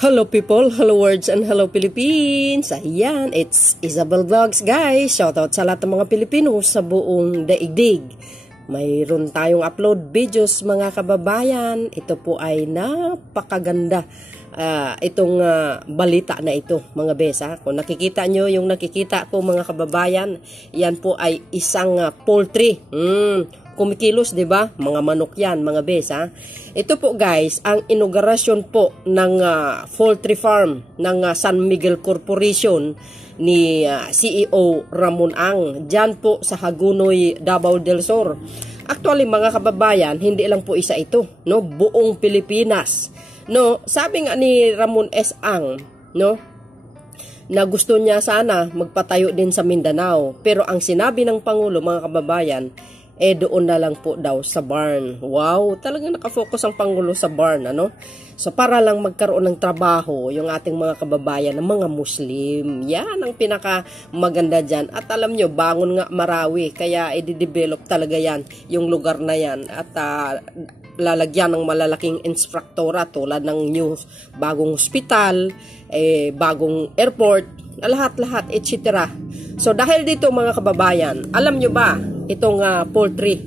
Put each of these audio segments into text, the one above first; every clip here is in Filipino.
Hello people, hello words, and hello Philippines! Ayan, it's Isabel Vlogs guys! Shoutout sa lahat ng mga Pilipino sa buong daigdig. Mayroon tayong upload videos mga kababayan. Ito po ay napakaganda. Itong balita na ito mga besa. Kung nakikita nyo yung nakikita ko mga kababayan, yan po ay isang poultry. Kumikilos, 'di ba? Mga manok 'yan, mga besa. Ito po guys, ang inaugurasyon po ng poultry farm ng San Miguel Corporation ni CEO Ramon Ang diyan po sa Hagonoy, Davao del Sur. Actually, mga kababayan, hindi lang po isa ito, no? Buong Pilipinas. No, sabi nga ni Ramon S. Ang, no, na gusto niya sana magpatayo din sa Mindanao. Pero ang sinabi ng Pangulo, mga kababayan, doon na lang po daw sa barn. Wow, talagang nakafocus ang Pangulo sa barn, ano? So, para lang magkaroon ng trabaho yung ating mga kababayan ng mga Muslim. Yan ang pinaka maganda dyan. At alam nyo, bangon nga Marawi. Kaya i-develop talaga yan, yung lugar na yan. At lalagyan ng malalaking instruktora tulad ng new bagong hospital, bagong airport, lahat-lahat, etc. So, dahil dito mga kababayan, alam nyo ba, itong poultry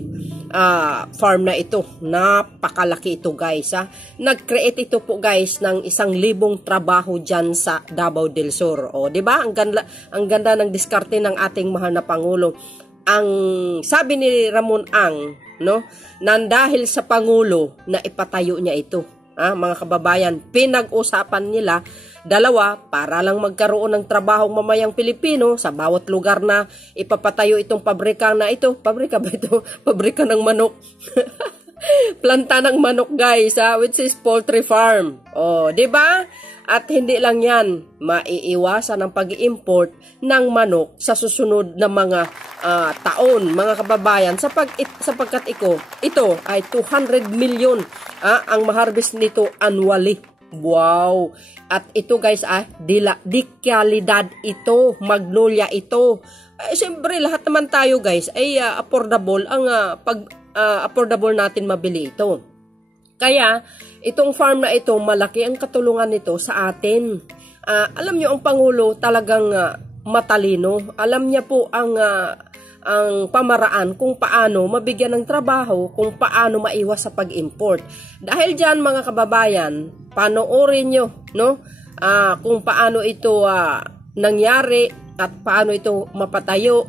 farm na ito, napakalaki ito guys. Nag-create ito po guys ng 1,000 trabaho dyan sa Davao del Sur. O, diba? Ang ganda ng diskarte ng ating mahal na Pangulo. Ang sabi ni Ramon Ang, no, nandahil sa Pangulo na ipatayo niya ito. Mga kababayan, pinag-usapan nila dalawa para lang magkaroon ng trabaho mamayang Pilipino sa bawat lugar na ipapatayo itong pabrika na ito. Pabrika ba ito? Pabrika ng manok. Planta ng manok guys, which is poultry farm. Oh, 'di ba? At hindi lang 'yan, maiiwasan ang pag-import ng manok sa susunod na mga taon, mga kababayan, sapagkat ito ay 200 million ang ma-harvest nito annually. Wow! At ito guys, di kalidad ito, magnolia ito. Siyempre, lahat naman tayo guys ay affordable ang affordable natin mabili ito. Kaya, itong farm na ito, malaki ang katulungan nito sa atin. Alam nyo, ang Pangulo talagang matalino. Alam niya po ang pamaraan kung paano mabigyan ng trabaho, kung paano maiwas sa pag-import. Dahil dyan mga kababayan, panoorin nyo, no? Kung paano ito nangyari at paano ito mapatayo.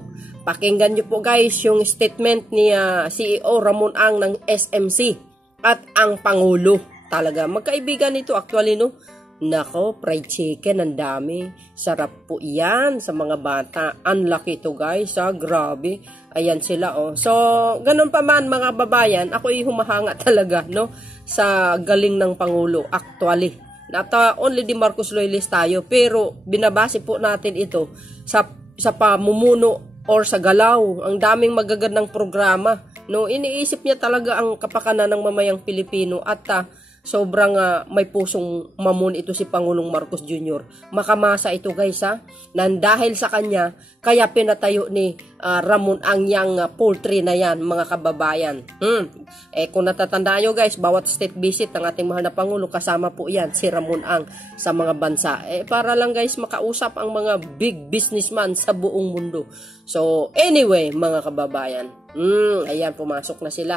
Pakinggan nyo po guys yung statement ni CEO Ramon Ang ng SMC at ang Pangulo. Talaga, magkaibigan ito actually, no? Nako, fried chicken, ang dami. Sarap po yan sa mga bata. Unlucky ito guys, grabe. Ayan sila, oh. So, ganun pa man mga babayan, ako ay humahanga talaga, no? Sa galing ng Pangulo, actually. Not only di Marcos Loyalist tayo, pero binabase po natin ito sa pamumuno or sa galaw. Ang daming magagandang programa, no? Iniisip niya talaga ang kapakanan ng mamayang Pilipino at sobrang may pusong mamon ito si Pangulong Marcos Jr. Makamasa ito guys, nang dahil sa kanya, kaya pinatayo ni Ramon Ang yang poultry na yan, mga kababayan. Kung natatandaan nyo guys, bawat state visit ng ating mahal na Pangulo, kasama po yan si Ramon Ang sa mga bansa. Para lang guys, makausap ang mga big businessman sa buong mundo. So anyway, mga kababayan, ayan, pumasok na sila.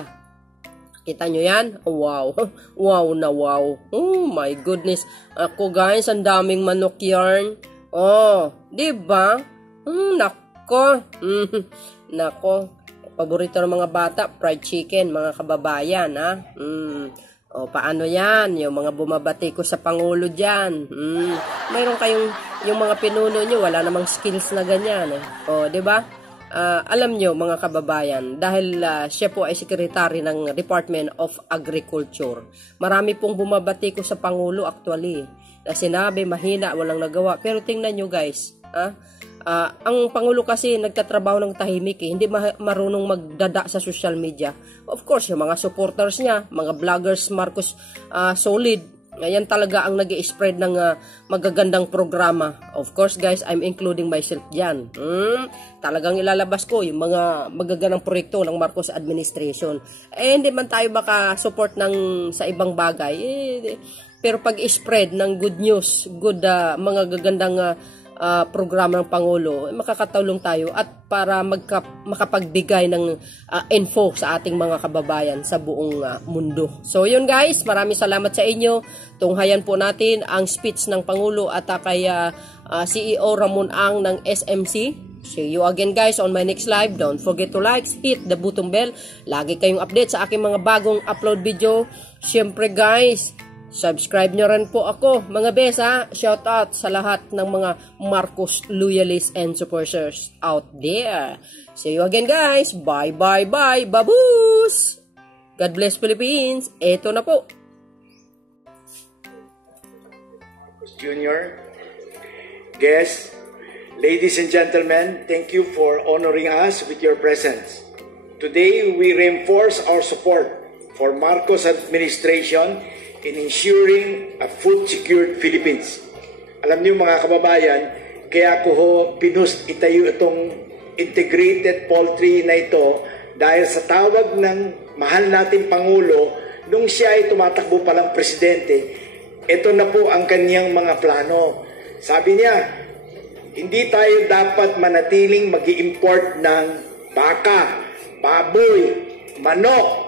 Kita nyo yan? Wow. Wow na wow. Oh my goodness. Ako guys, ang daming manok yarn. Oh, diba? Nako. Nako. Paborito ng mga bata, fried chicken, mga kababayan, paano yan? Yung mga bumabati ko sa Pangulo dyan. Mayroon kayong, yung mga pinuno nyo, wala namang skills na ganyan. Oh, diba? Alam nyo mga kababayan, dahil siya po ay sekretary ng Department of Agriculture, marami pong bumabati ko sa Pangulo actually, na sinabi mahina, walang nagawa. Pero tingnan nyo guys, ang Pangulo kasi nagtatrabaho ng tahimik, hindi marunong magdada sa social media. Of course, yung mga supporters niya, mga vloggers, Marcos Solid, yan talaga ang nag-i-spread ng magagandang programa. Of course guys, I'm including myself dyan. Talagang ilalabas ko yung mga magagandang proyekto ng Marcos administration. Hindi man tayo baka support sa ibang bagay. pero pag-spread ng good news, good mga gagandang programa ng Pangulo, makakatulong tayo at para makapagbigay ng info sa ating mga kababayan sa buong mundo. So yun guys, maraming salamat sa inyo. Tunghayan po natin ang speech ng Pangulo at kay CEO Ramon Ang ng SMC. See you again guys on my next live. Don't forget to like, hit the button bell. Lagi kayong update sa aking mga bagong upload video. Siyempre guys, subscribe nyo rin po ako, mga besa. Shout out sa lahat ng mga Marcos loyalists and supporters out there. See you again guys. Bye bye bye. Baboos! God bless Philippines. Eto na po. Junior, guests, ladies and gentlemen, thank you for honoring us with your presence. Today, we reinforce our support for Marcos administration in ensuring a food-secured Philippines. Alam niyo mga kababayan, kaya ko pinust itayo itong integrated poultry na ito dahil sa tawag ng mahal nating Pangulo nung siya ay tumatakbo palang presidente. Ito na po ang kanyang mga plano. Sabi niya, hindi tayo dapat manatiling mag-i-import ng baka, baboy, manok,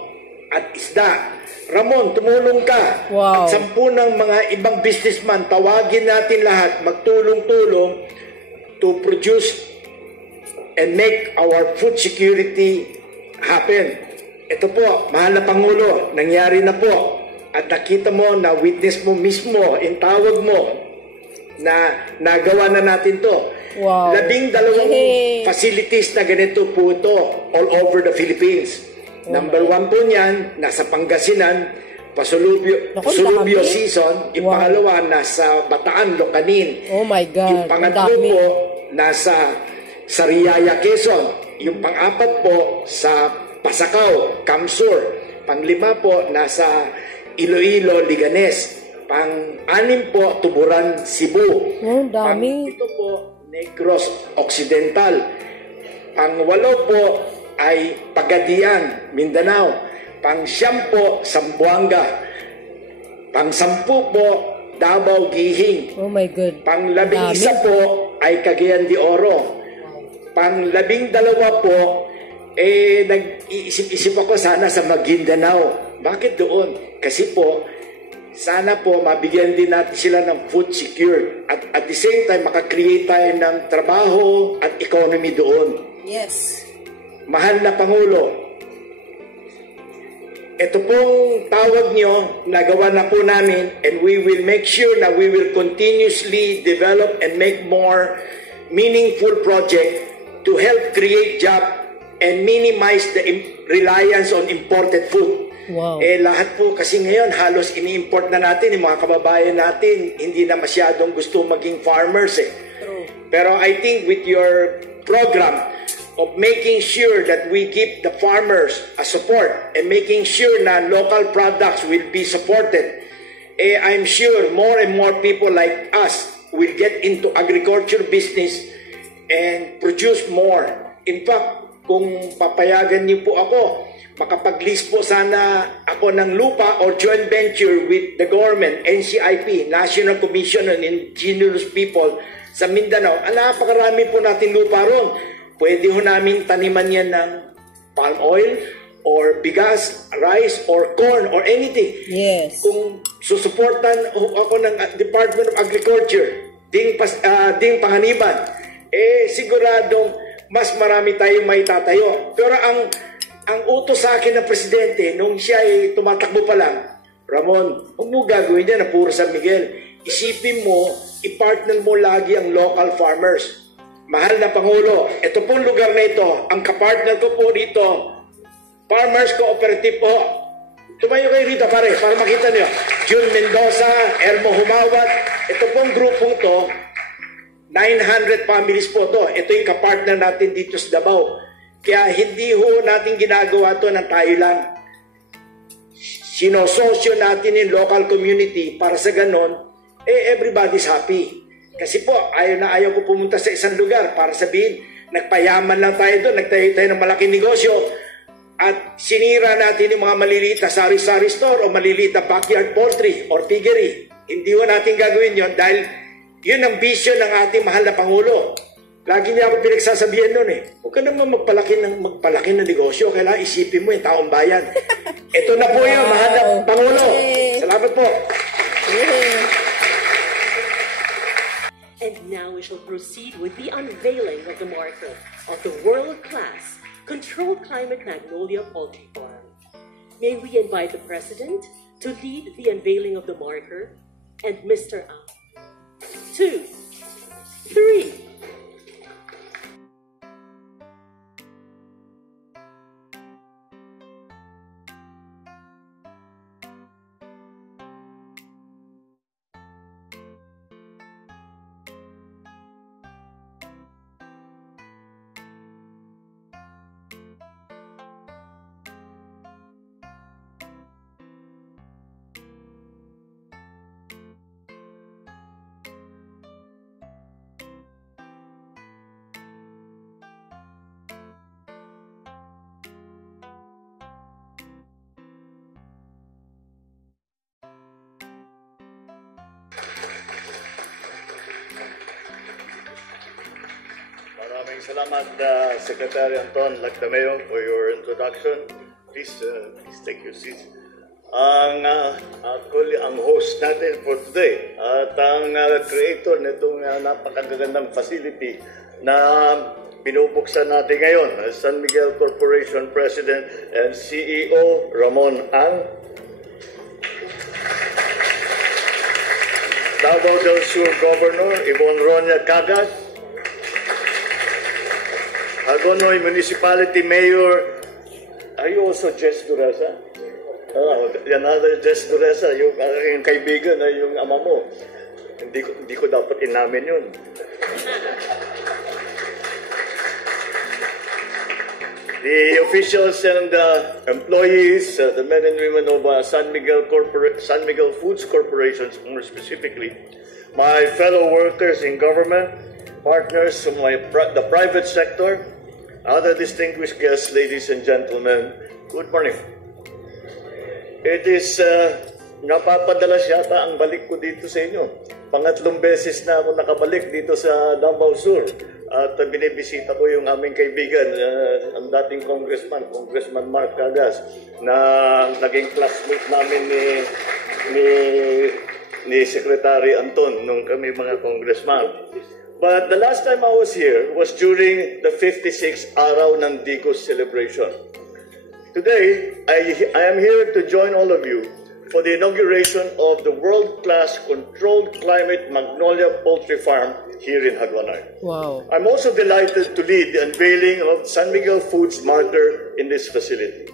at isda. Ramon, tumulong ka. Wow. At 10 ng mga ibang businessman, tawagin natin lahat, magtulong-tulong to produce and make our food security happen. Ito po, mahal na Pangulo, nangyari na po. At nakita mo, na witness mo mismo, in tawag mo, na nagawa na natin to. Wow. 12 facilities na ganito po ito all over the Philippines. Number 1 po niyan, nasa Pangasinan, Pasulubyo season. Yung pangalawa, nasa Bataan, Locanin. Oh my God. Yung pangatlo po, nasa Sariaya, Quezon. Yung pang-apat po, sa Pasacao, Camsur. Pang-5 po, nasa Iloilo, Liganes. Pang-6 po, Tuburan, Cebu. Oh, dami. Pang-7 po, Negros Occidental. Pang-8 po ay Pagadian, Mindanao. Pang-9 po, Zamboanga. Pang-10 po, Davao, Gihing. Oh my God. Pang-11 po ay Cagayan de Oro. Pang-12 po, nag-iisip-isip ako sana sa Maguindanao. Bakit doon? Kasi po, sana po mabigyan din natin sila ng food secure. At the same time, makakreate tayo ng trabaho at economy doon. Yes. Mahal na Pangulo, ito pong tawag nyo, nagawa na po namin, and we will make sure na we will continuously develop and make more meaningful project to help create job and minimize the reliance on imported food. Wow. Lahat po kasi ngayon halos ini-import na natin, yung mga kababayan natin hindi na masyadong gusto maging farmers True. Pero I think with your program of making sure that we give the farmers a support and making sure na local products will be supported, I'm sure more and more people like us will get into agriculture business and produce more. In fact, kung papayagan niyo po ako, makapag-list po sana ako ng lupa or joint venture with the government, NCIP, National Commission on Indigenous People sa Mindanao. Napakarami po natin lupa ron. Pwede ho namin taniman yan ng palm oil or bigas, rice, or corn, or anything. Yes. Kung susuportan ako ng Department of Agriculture, ding panganiban, siguradong mas marami tayong may tatayo. Pero ang utos sa akin ng presidente, nung siya ay tumatakbo pa lang, Ramon, huwag mo gagawin yan na puro San Miguel. Isipin mo, ipartner mo lagi ang local farmers. Mahal na Pangulo, ito pong lugar na ito, ang kapartner ko po dito, Farmers Cooperative po. Tumayo kayo rito pare, para makita niyo. June Mendoza, Elmo Humawat, ito pong grupong to, 900 families po to. Ito yung kapartner natin dito sa Davao. Kaya hindi ho natin ginagawa to ng tayo lang. Sinososyo natin yung local community para sa ganon, everybody's happy. Kasi po, ayaw ko pumunta sa isang lugar para sabihin, nagpayaman lang tayo doon, nagtayo tayo ng malaking negosyo, at sinira natin yung mga maliliit na sari-sari store o maliliit na backyard poultry or piggery. Hindi ho natin gagawin yon dahil yun ang vision ng ating mahal na Pangulo. Lagi niya ako pinagsasabihan nun eh. Huwag ka naman magpalaki ng negosyo. Kailangan isipin mo yung taong bayan. Ito na po yun, mahal na Pangulo. Salamat po. And now we shall proceed with the unveiling of the marker of the world-class Controlled Climate Magnolia Poultry Farm. May we invite the President to lead the unveiling of the marker and Mr. Ang. 2, 3. Maraming salamat, Secretary Anton Lactameo, for your introduction. Please take your seats. Actually, ang host natin for today at ang creator nitong napakagandang facility na binubuksan natin ngayon, San Miguel Corporation President and CEO Ramon Ang, Davao del Sur Governor Yvonne Ronya Cagas, Hagonoy Municipality Mayor, are you also Jess Dureza? Another Jess Dureza, yung aking kaibigan na yung ama mo. Hindi ko dapat inamin yun. The officials and employees, the men and women of San Miguel Foods Corporation, more specifically, my fellow workers in government, partners from the private sector, other distinguished guests, ladies and gentlemen, good morning. It is napapadalas yata ang balik ko dito sa inyo. Pangatlong beses na ako nakabalik dito sa Davao Sur at binibisita ko yung aming kaibigan, ang dating Congressman Mark Cagas, na naging classmate namin ni Secretary Anton nung kami mga congressman. But the last time I was here was during the 56th Araw ng Digos celebration. Today, I am here to join all of you for the inauguration of the world-class controlled climate Magnolia Poultry Farm here in Hagonoy. Wow. I'm also delighted to lead the unveiling of San Miguel Foods marker in this facility.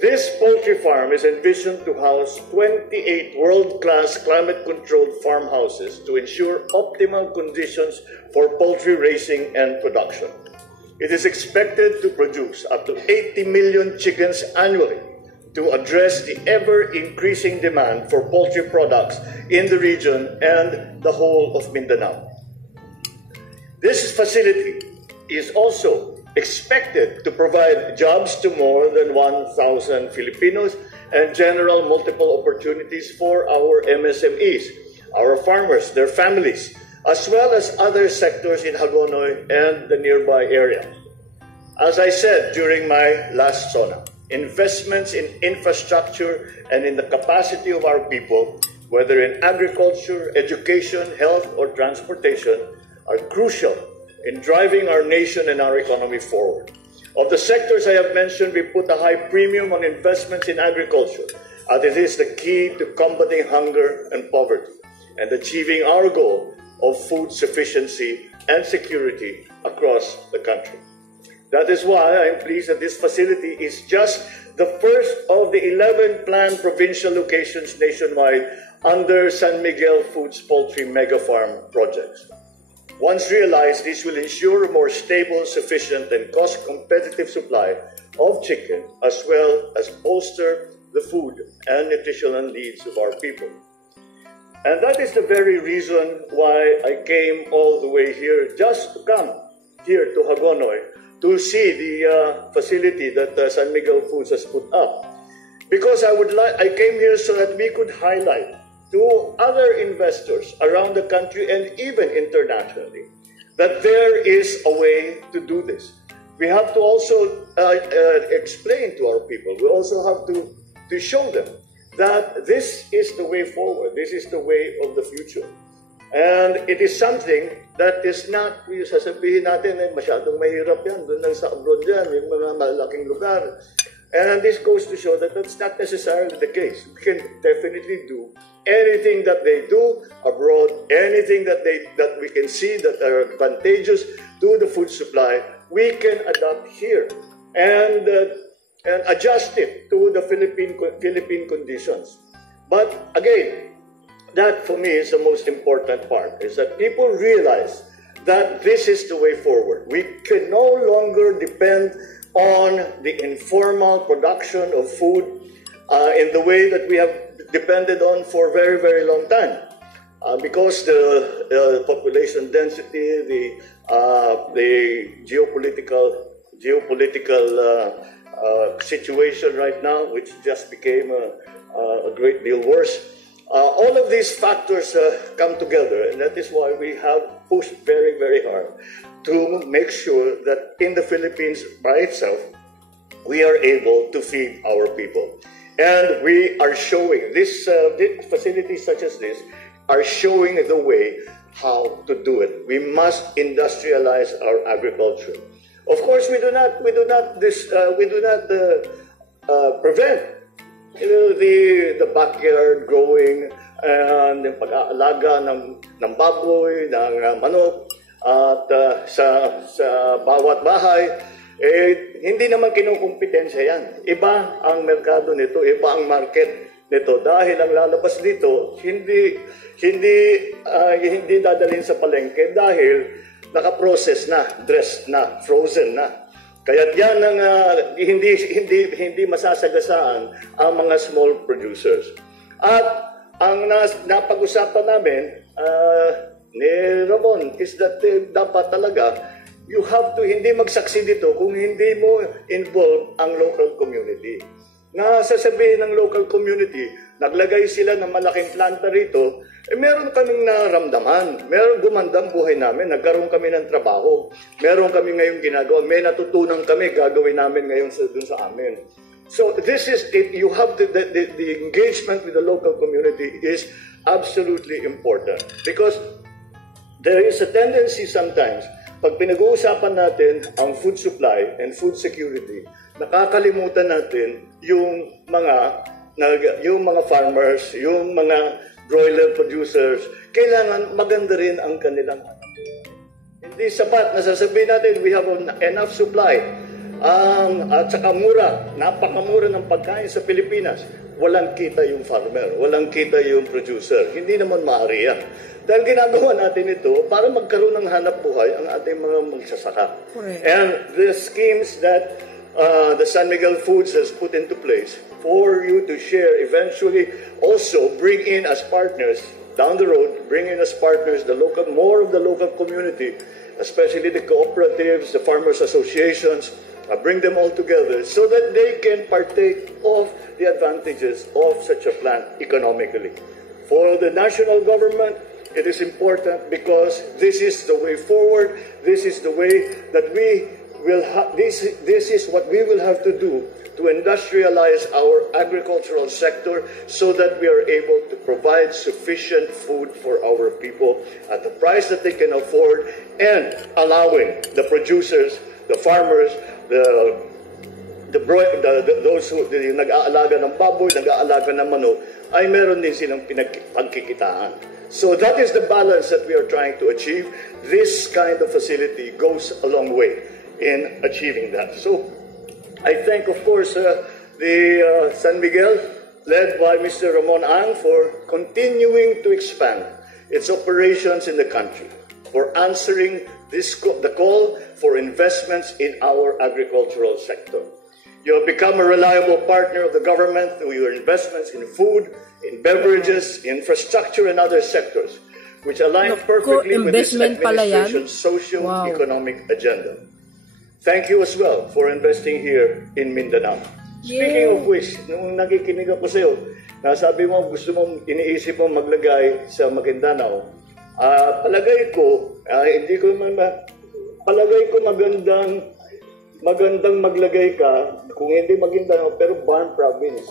This poultry farm is envisioned to house 28 world-class climate-controlled farmhouses to ensure optimal conditions for poultry raising and production. It is expected to produce up to 80 million chickens annually to address the ever-increasing demand for poultry products in the region and the whole of Mindanao. This facility is also expected to provide jobs to more than 1,000 Filipinos and general multiple opportunities for our MSMEs, our farmers, their families, as well as other sectors in Hagonoy and the nearby area. As I said during my last SONA, investments in infrastructure and in the capacity of our people, whether in agriculture, education, health, or transportation, are crucial in driving our nation and our economy forward. Of the sectors I have mentioned, we put a high premium on investments in agriculture, as it is the key to combating hunger and poverty and achieving our goal of food sufficiency and security across the country. That is why I am pleased that this facility is just the first of the 11 planned provincial locations nationwide under San Miguel Foods Poultry Mega Farm projects. Once realized, this will ensure a more stable, sufficient, and cost-competitive supply of chicken, as well as bolster the food and nutritional needs of our people. And that is the very reason why I came all the way here, just to come here to Hagonoy, to see the facility that San Miguel Foods has put up. Because I came here so that we could highlight to other investors around the country and even internationally that there is a way to do this. We have to also explain to our people. We also have to show them that this is the way forward. This is the way of the future. And it is something that is not, sasabihin natin, masyadong mahirap yan, doon lang sa abroad yan, yung mga malaking lugar. And this goes to show that that's not necessarily the case. We can definitely do anything that they do abroad, anything that we can see that are advantageous to the food supply, we can adapt here and adjust it to the Philippine conditions. But again, that for me is the most important part, is that people realize that this is the way forward. We can no longer depend on the informal production of food in the way that we have depended on for a very, very long time. Because the population density, the geopolitical situation right now, which just became a great deal worse. All of these factors come together, and that is why we have pushed very, very hard to make sure that in the Philippines by itself, we are able to feed our people. And we are showing, facilities such as this are showing the way how to do it. We must industrialize our agriculture. Of course, we do not prevent the backyard growing and yung pag-aalaga ng baboy, ng manok, at sa bawat bahay, hindi naman kinukumpetensya yan. Iba ang merkado nito, iba ang market nito. Dahil ang lalabas dito, hindi dadalhin sa palengke dahil naka-process na, dressed na, frozen na. Kaya yan ang hindi masasagasaan ang mga small producers. At ang napag-usapan namin ni Ramon is that dapat talaga you have to hindi mag-succeed dito kung hindi mo involve ang local community. Sasabihin ng local community, naglagay sila ng malaking planta rito, meron kaming naramdaman, meron gumandang buhay namin, nagkaroon kami ng trabaho, meron kami ngayong ginagawa, may natutunan kami, gagawin namin ngayon dun sa amin. So this is it. You have the engagement with the local community is absolutely important because there is a tendency sometimes pag pinag-uusapan natin ang food supply and food security, nakakalimutan natin yung mga farmers, yung mga broiler producers. Kailangan maganda rin ang kanilang hindi sapat na sasabihin natin we have enough supply at saka mura, napakamura ng pagkain sa Pilipinas. Walang kita yung farmer, walang kita yung producer. Hindi naman maaari yan. Dahil ginagawa natin ito para magkaroon ng hanap buhay ang ating mga magsasaka. Correct. And the schemes that the San Miguel Foods has put into place for you to share, eventually also bring in as partners down the road, bring in as partners more of the local community, especially the cooperatives, the farmers associations, bring them all together so that they can partake of the advantages of such a plant economically. For the national government, it is important because this is the way forward. This is the way that we will have. This is what we will have to do to industrialize our agricultural sector so that we are able to provide sufficient food for our people at the price that they can afford, and allowing the producers, the farmers, those who nag-aalaga ng baboy, nag-aalaga ng manok, ay meron din silang pagkikitaan. So that is the balance that we are trying to achieve. This kind of facility goes a long way in achieving that. So I thank, of course, the San Miguel, led by Mr. Ramon Ang, for continuing to expand its operations in the country, for answering the call for investments in our agricultural sector. You have become a reliable partner of the government through your investments in food, in beverages, infrastructure, and other sectors, which align perfectly with this administration's socio-economic agenda. Thank you as well for investing here in Mindanao. Speaking of which, nung nakikinig ako sa'yo, Nasabi mo, gusto mong iniisip mo maglagay sa Maguindanao. Palagay ko, hindi ko man palagay ko magandang maglagay ka, kung hindi Maguindanao, pero Barm Province.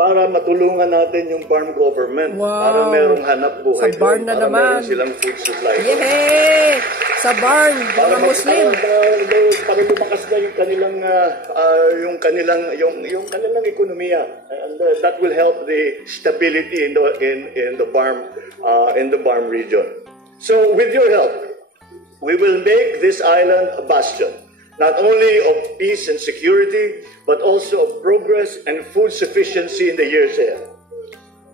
Para matulungan natin yung farm government. Wow. Para merong hanap buhay. Sa barn na para naman. meron silang food supply. Yehey! Sa barn, mga Muslim. Para lumakas na yung kanilang ekonomiya. And that will help the stability in the Barm region. So with your help, we will make this island a bastion, not only of peace and security, but also of progress and food sufficiency in the years ahead.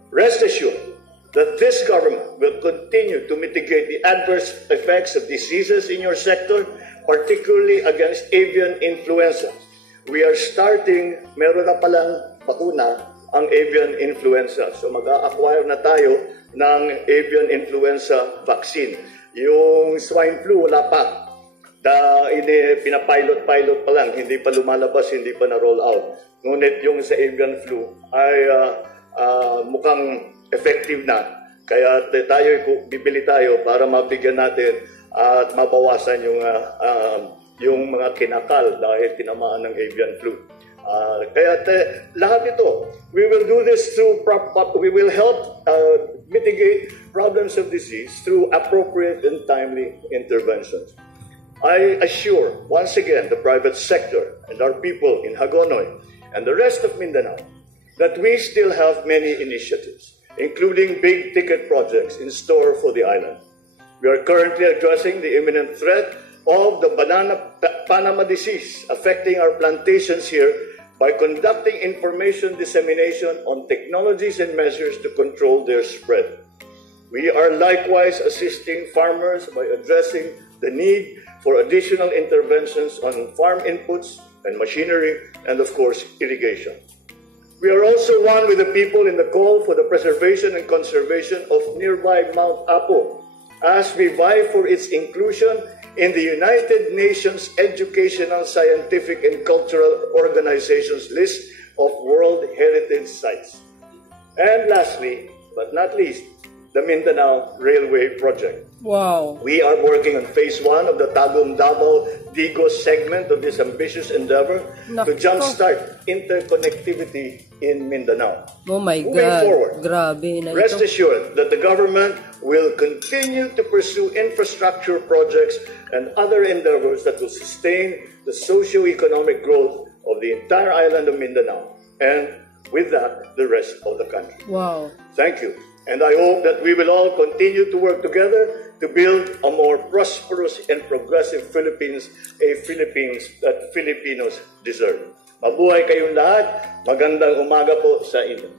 Rest assured that this government will continue to mitigate the adverse effects of diseases in your sector, particularly against avian influenza. We are starting, meron na palang bakuna ang avian influenza. So mag-a-acquire na tayo ng avian influenza vaccine. Yung swine flu, wala pa. Pinapilot-pilot pa lang, hindi pa lumalabas, hindi pa na-roll out. Ngunit yung sa avian flu ay mukhang effective na. Kaya bibili tayo para mabigyan natin at mabawasan yung mga kinakal dahil tinamaan ng avian flu. Lahat ito, we will do this we will help mitigate problems of disease through appropriate and timely interventions. I assure, once again, the private sector and our people in Hagonoy and the rest of Mindanao that we still have many initiatives, including big-ticket projects in store for the island. We are currently addressing the imminent threat of the Panama disease affecting our plantations here by conducting information dissemination on technologies and measures to control their spread. We are likewise assisting farmers by addressing the need for additional interventions on farm inputs and machinery and, of course, irrigation. We are also one with the people in the call for the preservation and conservation of nearby Mount Apo as we vie for its inclusion in the United Nations Educational, Scientific, and Cultural Organization's list of World Heritage Sites. And lastly, but not least, the Mindanao Railway Project. Wow. We are working on phase 1 of the Tagum-Davao-Digos segment of this ambitious endeavor to jumpstart interconnectivity in Mindanao. Oh my Moving God. forward, Grabe na rest ito. assured that the government will continue to pursue infrastructure projects and other endeavors that will sustain the socio-economic growth of the entire island of Mindanao and, with that, the rest of the country. Wow. Thank you. And I hope that we will all continue to work together to build a more prosperous and progressive Philippines, a Philippines that Filipinos deserve. Mabuhay kayong lahat. Magandang umaga po sa inyo.